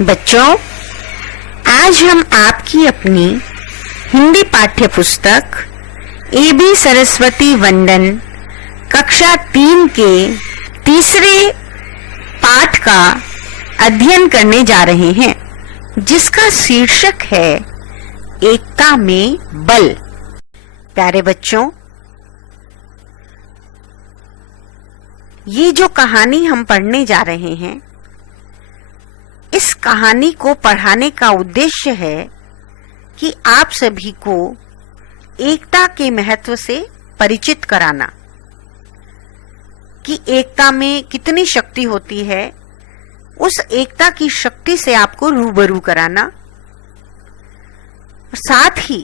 बच्चों, आज हम आपकी अपनी हिंदी पाठ्य पुस्तक ए.बी. सरस्वती वंदन कक्षा 3 के तीसरे पाठ का अध्ययन करने जा रहे हैं, जिसका शीर्षक है एकता में बल। प्यारे बच्चों, ये जो कहानी हम पढ़ने जा रहे हैं, इस कहानी को पढ़ाने का उद्देश्य है कि आप सभी को एकता के महत्व से परिचित कराना, कि एकता में कितनी शक्ति होती है, उस एकता की शक्ति से आपको रूबरू कराना। साथ ही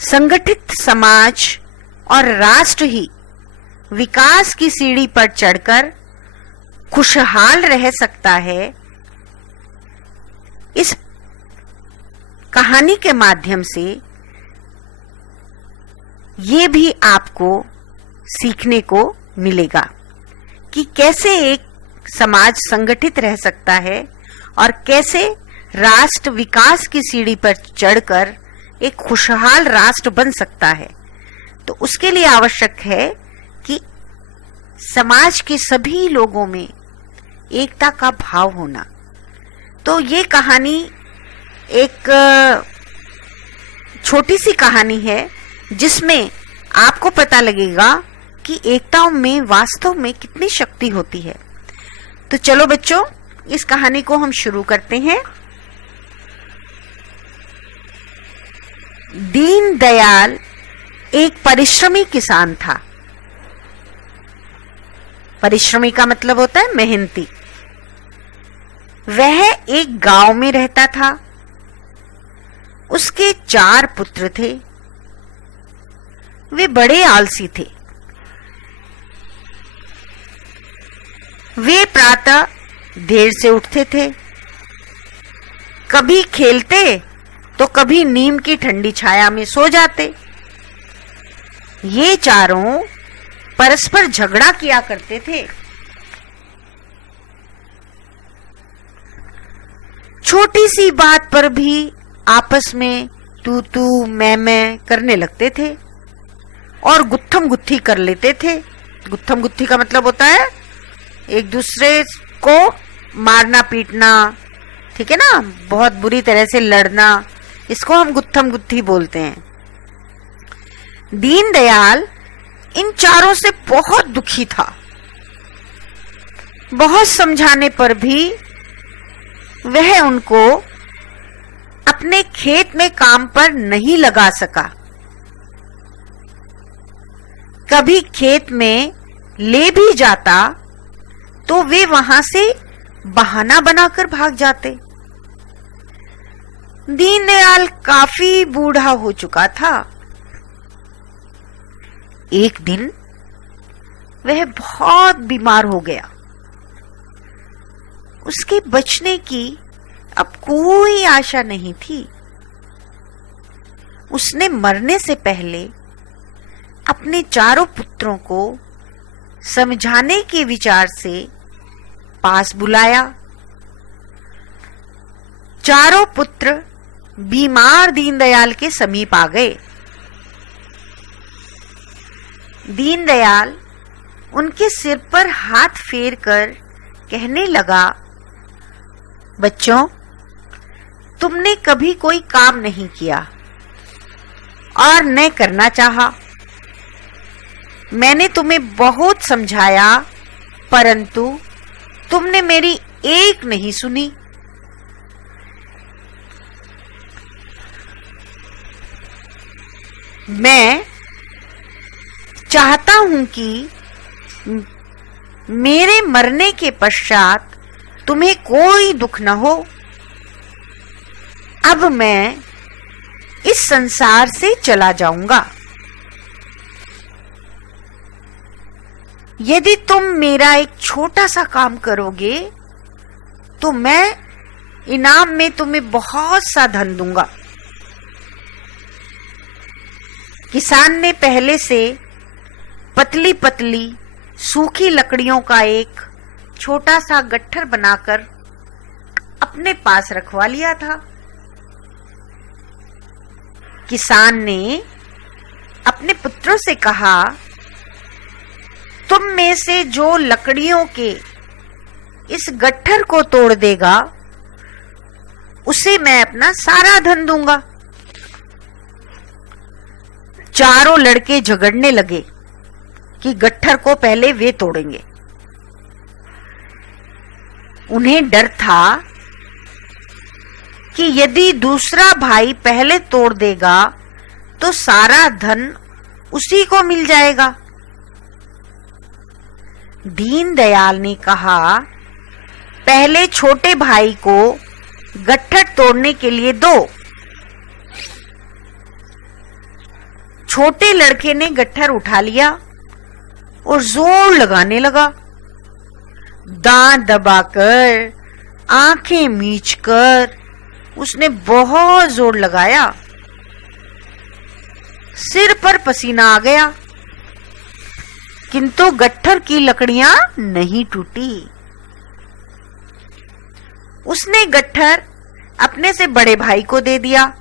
संगठित समाज और राष्ट्र ही विकास की सीढ़ी पर चढ़कर खुशहाल रह सकता है। इस कहानी के माध्यम से ये भी आपको सीखने को मिलेगा कि कैसे एक समाज संगठित रह सकता है और कैसे राष्ट्र विकास की सीढ़ी पर चढ़कर एक खुशहाल राष्ट्र बन सकता है। तो उसके लिए आवश्यक है कि समाज के सभी लोगों में एकता का भाव होना। तो ये कहानी एक छोटी सी कहानी है, जिसमें आपको पता लगेगा कि एकता में वास्तव में कितनी शक्ति होती है। तो चलो बच्चों, इस कहानी को हम शुरू करते हैं। दीनदयाल एक परिश्रमी किसान था। परिश्रमी का मतलब होता है मेहनती। वह एक गांव में रहता था। उसके 4 पुत्र थे। वे बड़े आलसी थे। वे प्रातः देर से उठते थे, कभी खेलते तो कभी नीम की ठंडी छाया में सो जाते। ये चारों परस्पर झगड़ा किया करते थे। छोटी सी बात पर भी आपस में तू तू मैं करने लगते थे और गुत्थम गुत्थी कर लेते थे। गुत्थम गुत्थी का मतलब होता है एक दूसरे को मारना पीटना, ठीक है ना, बहुत बुरी तरह से लड़ना। इसको हम गुत्थम गुत्थी बोलते हैं। दीनदयाल इन चारों से बहुत दुखी था। बहुत समझाने पर भी वह उनको अपने खेत में काम पर नहीं लगा सका। कभी खेत में ले भी जाता तो वे वहां से बहाना बनाकर भाग जाते। दीनदयाल काफी बूढ़ा हो चुका था। एक दिन वह बहुत बीमार हो गया। उसके बचने की अब कोई आशा नहीं थी। उसने मरने से पहले अपने चारों पुत्रों को समझाने के विचार से पास बुलाया। चारों पुत्र बीमार दीनदयाल के समीप आ गए। दीनदयाल उनके सिर पर हाथ फेर कर कहने लगा, बच्चों, तुमने कभी कोई काम नहीं किया और न करना चाहा। मैंने तुम्हें बहुत समझाया, परंतु तुमने मेरी एक नहीं सुनी। मैं चाहता हूं कि मेरे मरने के पश्चात तुम्हें कोई दुख न हो। अब मैं इस संसार से चला जाऊंगा। यदि तुम मेरा एक छोटा सा काम करोगे तो मैं इनाम में तुम्हें बहुत सा धन दूंगा। किसान ने पहले से पतली पतली सूखी लकड़ियों का एक छोटा सा गट्ठर बनाकर अपने पास रखवा लिया था। किसान ने अपने पुत्रों से कहा, तुम में से जो लकड़ियों के इस गट्ठर को तोड़ देगा उसे मैं अपना सारा धन दूंगा। चारों लड़के झगड़ने लगे कि गट्ठर को पहले वे तोड़ेंगे। उन्हें डर था कि यदि दूसरा भाई पहले तोड़ देगा तो सारा धन उसी को मिल जाएगा। दीनदयाल ने कहा, पहले छोटे भाई को गट्ठर तोड़ने के लिए दो। छोटे लड़के ने गट्ठर उठा लिया और जोर लगाने लगा। दांत दबाकर, आंखें मीचकर उसने बहुत जोर लगाया। सिर पर पसीना आ गया, किंतु गट्ठर की लकड़ियां नहीं टूटी। उसने गट्ठर अपने से बड़े भाई को दे दिया।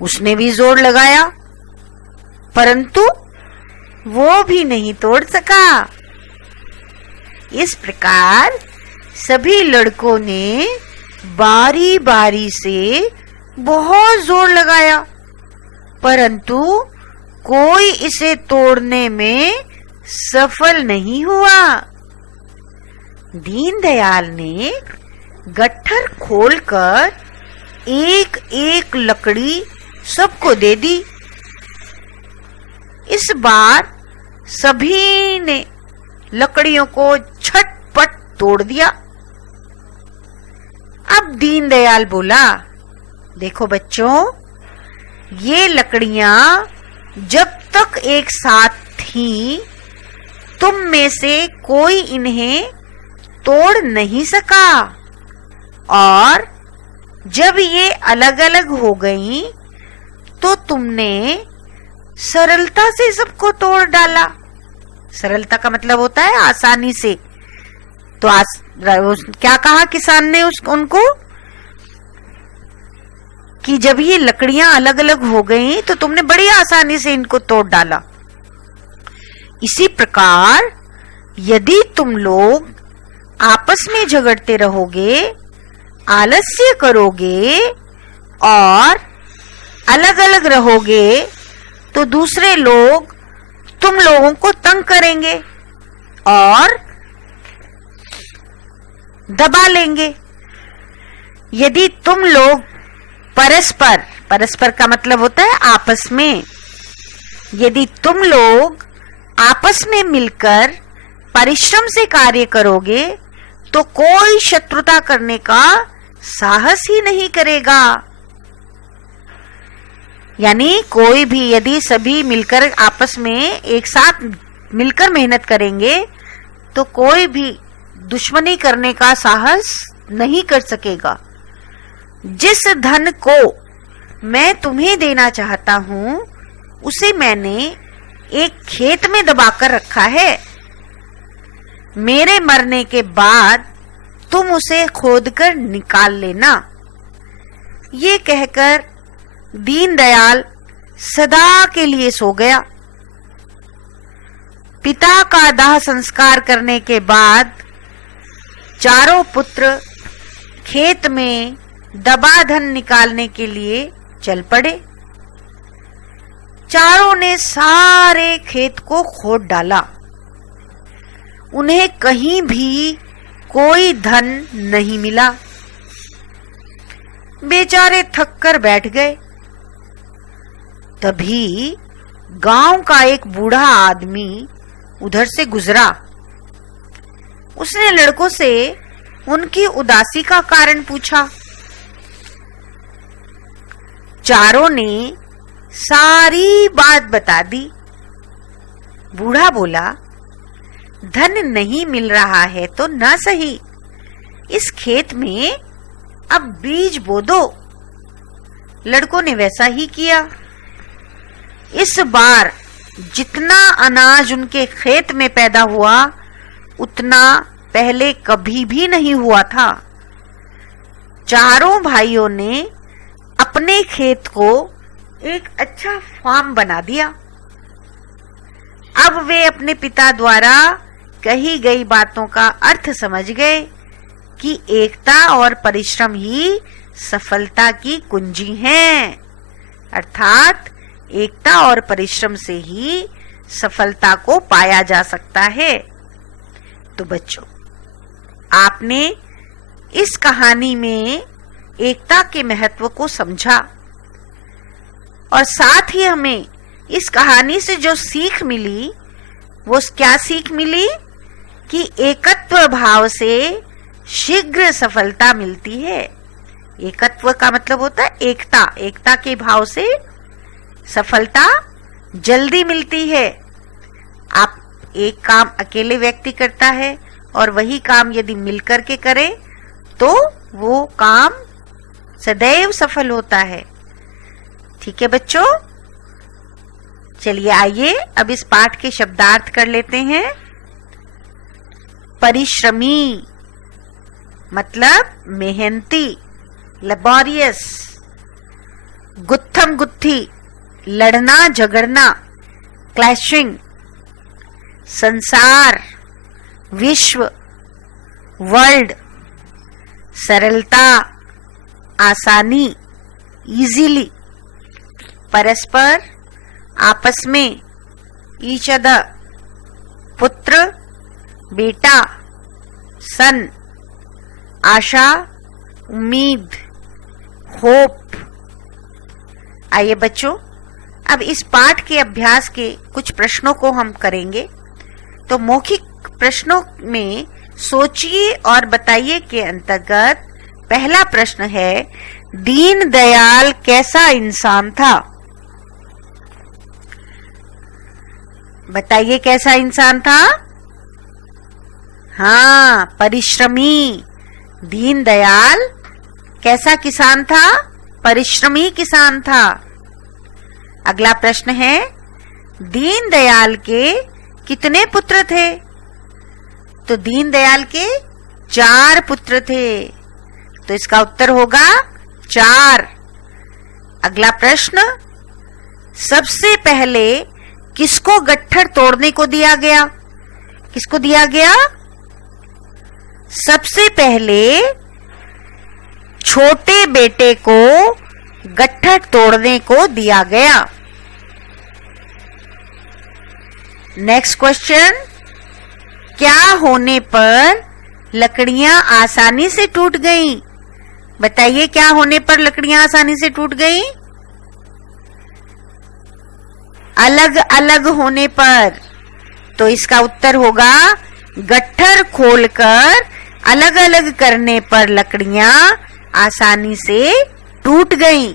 उसने भी जोर लगाया, परंतु वो भी नहीं तोड़ सका। इस प्रकार सभी लड़कों ने बारी बारी से बहुत जोर लगाया, परंतु कोई इसे तोड़ने में सफल नहीं हुआ। दीनदयाल ने गट्ठर खोलकर एक एक लकड़ी सबको दे दी। इस बार सभी ने लकड़ियों को झटपट तोड़ दिया। अब दीनदयाल बोला, देखो बच्चों, ये लकड़ियां जब तक एक साथ थीं, तुम में से कोई इन्हें तोड़ नहीं सका, और जब ये अलग अलग हो गईं, तो तुमने सरलता से सबको तोड़ डाला। सरलता का मतलब होता है आसानी से। तो क्या कहा किसान ने उनको कि जब ये लकड़ियां अलग अलग हो गई तो तुमने बड़ी आसानी से इनको तोड़ डाला। इसी प्रकार यदि तुम लोग आपस में झगड़ते रहोगे, आलस्य करोगे और अलग अलग रहोगे, तो दूसरे लोग तुम लोगों को तंग करेंगे और दबा लेंगे। यदि तुम लोग परस्पर का मतलब होता है आपस में, यदि तुम लोग आपस में मिलकर परिश्रम से कार्य करोगे तो कोई शत्रुता करने का साहस ही नहीं करेगा। यानी कोई भी यदि सभी मिलकर आपस में एक साथ मिलकर मेहनत करेंगे तो कोई भी दुश्मनी करने का साहस नहीं कर सकेगा। जिस धन को मैं तुम्हें देना चाहता हूं उसे मैंने एक खेत में दबाकर रखा है। मेरे मरने के बाद तुम उसे खोदकर निकाल लेना। ये कहकर दीनदयाल सदा के लिए सो गया। पिता का दाह संस्कार करने के बाद चारों पुत्र खेत में दबा धन निकालने के लिए चल पड़े। चारों ने सारे खेत को खोद डाला। उन्हें कहीं भी कोई धन नहीं मिला। बेचारे थक कर बैठ गए। तभी गांव का एक बूढ़ा आदमी उधर से गुजरा। उसने लड़कों से उनकी उदासी का कारण पूछा। चारों ने सारी बात बता दी। बूढ़ा बोला, धन नहीं मिल रहा है तो न सही, इस खेत में अब बीज बो दो। लड़कों ने वैसा ही किया। इस बार जितना अनाज उनके खेत में पैदा हुआ उतना पहले कभी भी नहीं हुआ था। चारों भाइयों ने अपने खेत को एक अच्छा फार्म बना दिया। अब वे अपने पिता द्वारा कही गई बातों का अर्थ समझ गए कि एकता और परिश्रम ही सफलता की कुंजी हैं। अर्थात एकता और परिश्रम से ही सफलता को पाया जा सकता है। तो बच्चों, आपने इस कहानी में एकता के महत्व को समझा और साथ ही हमें इस कहानी से जो सीख मिली, वो क्या सीख मिली कि एकत्व भाव से शीघ्र सफलता मिलती है। एकत्व का मतलब होता है एकता। एकता के भाव से सफलता जल्दी मिलती है। आप एक काम अकेले व्यक्ति करता है और वही काम यदि मिलकर के करे तो वो काम सदैव सफल होता है। ठीक है बच्चों, चलिए आइए अब इस पाठ के शब्दार्थ कर लेते हैं। परिश्रमी मतलब मेहनती, लेबोरियस। गुत्थम गुत्थी, लड़ना झगड़ना, क्लैशिंग। संसार, विश्व, वर्ल्ड। सरलता, आसानी, इजीली। परस्पर, आपस में, ईच अदर। पुत्र, बेटा, सन। आशा, उम्मीद, होप। आइए बच्चों, अब इस पाठ के अभ्यास के कुछ प्रश्नों को हम करेंगे। तो मौखिक प्रश्नों में सोचिए और बताइए के अंतर्गत पहला प्रश्न है, दीनदयाल कैसा इंसान था? बताइए कैसा इंसान था? हाँ, परिश्रमी। दीनदयाल कैसा किसान था? परिश्रमी किसान था। अगला प्रश्न है, दीनदयाल के कितने पुत्र थे? तो दीनदयाल के 4 पुत्र थे, तो इसका उत्तर होगा 4। अगला प्रश्न, सबसे पहले किसको गट्ठर तोड़ने को दिया गया? किसको दिया गया? सबसे पहले छोटे बेटे को गट्ठर तोड़ने को दिया गया। नेक्स्ट क्वेश्चन, क्या होने पर लकड़ियां आसानी से टूट गईं? बताइए क्या होने पर लकड़ियां आसानी से टूट गईं? अलग अलग होने पर। तो इसका उत्तर होगा गट्ठर खोलकर अलग अलग करने पर लकड़ियां आसानी से टूट गईं।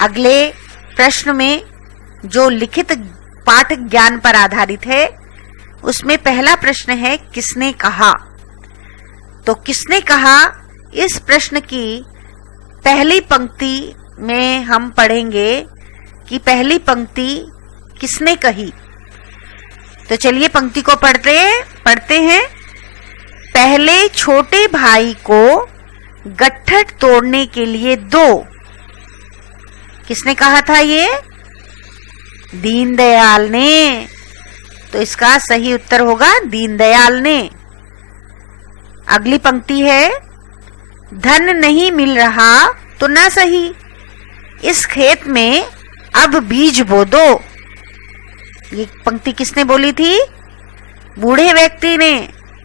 अगले प्रश्न में जो लिखित पाठ ज्ञान पर आधारित है, उसमें पहला प्रश्न है, किसने कहा? तो किसने कहा, इस प्रश्न की पहली पंक्ति में हम पढ़ेंगे कि पहली पंक्ति किसने कही। तो चलिए पंक्ति को पढ़ते हैं। पहले छोटे भाई को गट्ठर तोड़ने के लिए दो। किसने कहा था ये? दीनदयाल ने। तो इसका सही उत्तर होगा दीनदयाल ने। अगली पंक्ति है, धन नहीं मिल रहा तो ना सही, इस खेत में अब बीज बो दो। ये पंक्ति किसने बोली थी? बूढ़े व्यक्ति ने।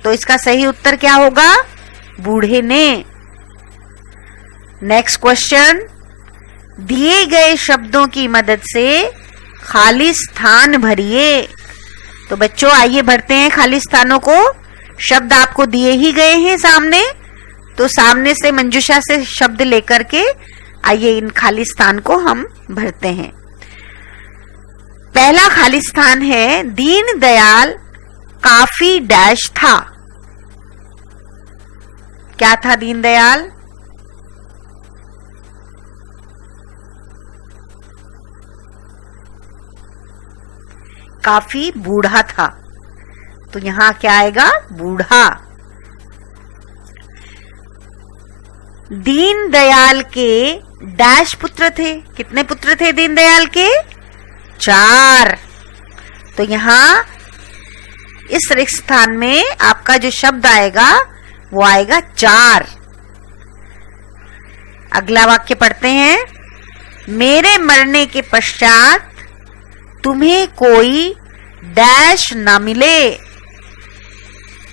तो इसका सही उत्तर क्या होगा? बूढ़े ने। नेक्स्ट क्वेश्चन, दिए गए शब्दों की मदद से खाली स्थान भरिए। तो बच्चों आइए भरते हैं खाली स्थानों को। शब्द आपको दिए ही गए हैं सामने, तो सामने से मंजूषा से शब्द लेकर के आइए इन खाली स्थान को हम भरते हैं। पहला खाली स्थान है, दीनदयाल काफी डैश था। क्या था दीनदयाल? काफी बूढ़ा था। तो यहां क्या आएगा? बूढ़ा। दीनदयाल के डैश पुत्र थे। कितने पुत्र थे दीनदयाल के? 4। तो यहां इस रिक्त स्थान में आपका जो शब्द आएगा वो आएगा 4। अगला वाक्य पढ़ते हैं। मेरे मरने के पश्चात तुम्हें कोई डैश न मिले।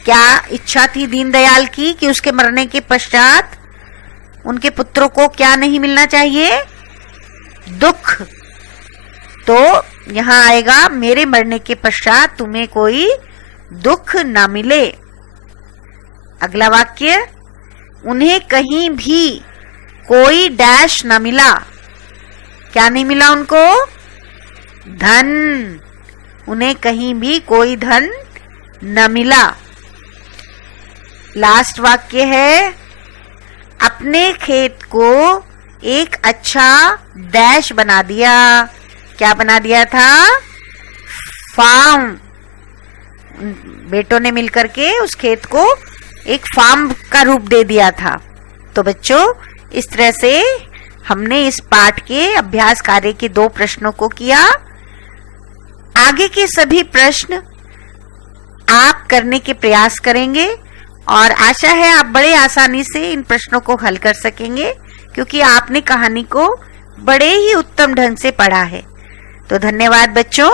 क्या इच्छा थी दीनदयाल की कि उसके मरने के पश्चात उनके पुत्रों को क्या नहीं मिलना चाहिए? दुख। तो यहां आएगा मेरे मरने के पश्चात तुम्हें कोई दुख न मिले। अगला वाक्य, उन्हें कहीं भी कोई डैश न मिला। क्या नहीं मिला उनको? धन। उन्हें कहीं भी कोई धन न मिला। लास्ट वाक्य है, अपने खेत को एक अच्छा डैश बना दिया। क्या बना दिया था? फार्म। बेटों ने मिलकर के उस खेत को एक फार्म का रूप दे दिया था। तो बच्चों, इस तरह से हमने इस पाठ के अभ्यास कार्य के 2 प्रश्नों को किया। आगे के सभी प्रश्न आप करने के प्रयास करेंगे और आशा है आप बड़े आसानी से इन प्रश्नों को हल कर सकेंगे, क्योंकि आपने कहानी को बड़े ही उत्तम ढंग से पढ़ा है। तो धन्यवाद बच्चों।